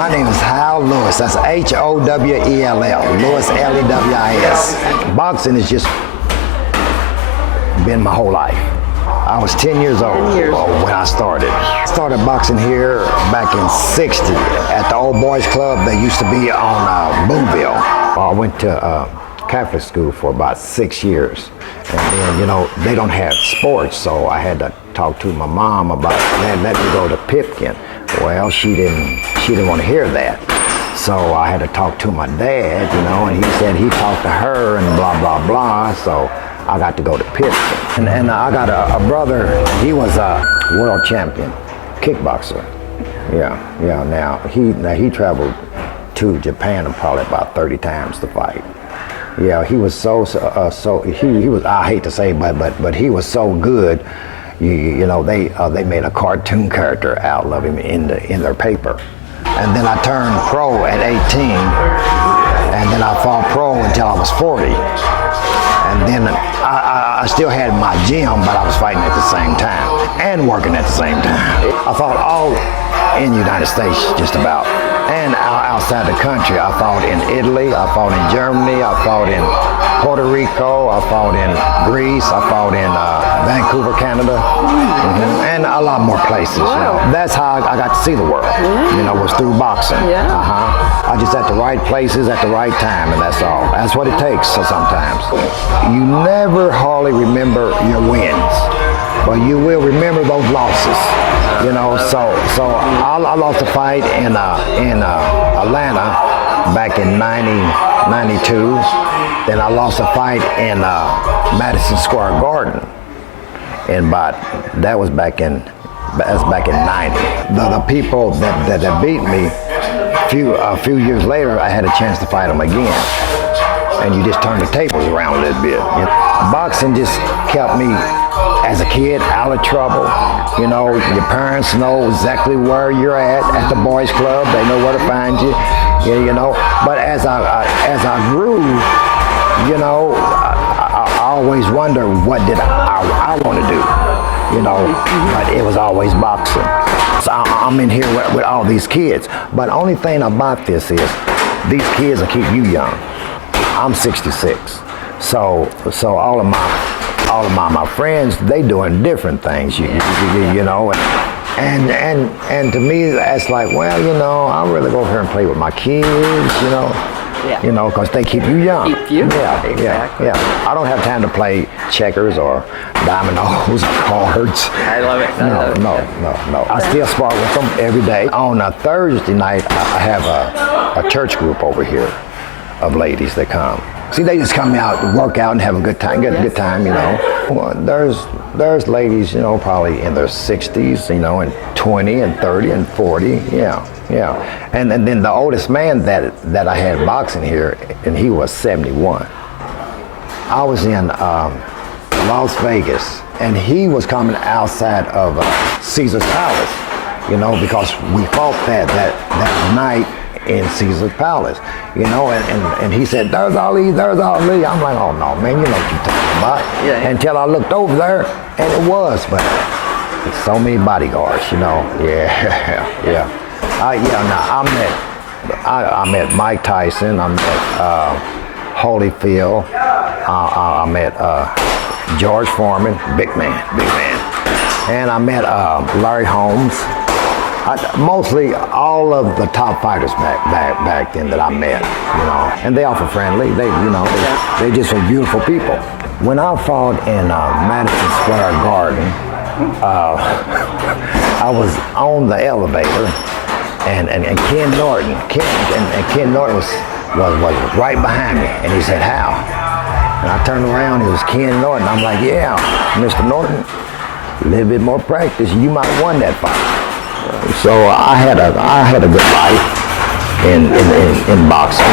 My name is Howell Lewis. That's H-O-W-E-L-L. Lewis, L-E-W-I-S. Boxing has just been my whole life. I was 10 years old when I started. I started boxing here back in '60 at the old boys club that used to be on Boonville. I went to Catholic school for about 6 years. And then, you know, they don't have sports, so I had to talk to my mom about let me go to Pipkin. Well, she didn't want to hear that. So I had to talk to my dad, you know, and he said he talked to her and blah, blah, blah. So I got to go to Pipkin. And I got a brother, he was a world champion kickboxer. Now he traveled to Japan probably about 30 times to fight. Yeah, he was he was, I hate to say, but he was so good. You know, they made a cartoon character out of him in their paper. And then I turned pro at 18, and then I fought pro until I was 40. And then I still had my gym, but I was fighting at the same time and working at the same time. I fought all in the United States, just about, and outside the country. I fought in Italy, I fought in Germany, I fought in Puerto Rico, I fought in Greece, I fought in Vancouver, Canada, and a lot more places. Wow. You know. That's how I got to see the world. You know, was through boxing. I just at the right places at the right time, and that's all. That's what it takes. So sometimes you never hardly remember your wins, but you will remember those losses. You know, so I lost a fight in Atlanta back in '92. Then I lost a fight in Madison Square Garden, and that was back in '90. The people that beat me, a few years later, I had a chance to fight them again, and you just turn the tables around a little bit. You know? Boxing just kept me, as a kid, out of trouble. You know, your parents know exactly where you're at the boys club. They know where to find you. Yeah, you know. But as I grew, you know, I always wonder what did I want to do. You know, but it was always boxing. So I'm in here with all these kids. But the only thing about this is these kids will keep you young. I'm 66. So all of my friends, they doing different things, you know, and to me, that's like, well, you know, I'd rather go over here and play with my kids, you know. Yeah. You know, because they keep you young. Keep you? Yeah, exactly. Yeah. I don't have time to play checkers or dominoes or cards. I love it. No. I still spar with them every day. On a Thursday night, I have a church group over here of ladies that come. See, they just come out to work out and have a good time, get a good time, you know. Well, there's ladies, you know, probably in their 60s, you know, and 20 and 30 and 40, yeah. And then the oldest man that I had boxing here, and he was 71. I was in Las Vegas, and he was coming outside of Caesar's Palace, you know, because we fought that night in Caesar's Palace, you know, and he said, there's Ali. I'm like, oh no, man, you know what you're talking about. Yeah. Until I looked over there, and it was, but it's so many bodyguards, you know. Yeah. I met Mike Tyson. I met Holyfield. I met George Foreman, big man, and I met Larry Holmes. Mostly all of the top fighters back then that I met, you know, and they awful friendly. They just were beautiful people. When I fought in Madison Square Garden, I was on the elevator, and Ken Norton, Ken Norton was right behind me, and he said, "How?" And I turned around, it was Ken Norton. I'm like, "Yeah, Mr. Norton, a little bit more practice, you might have won that fight." So I had a good life in boxing.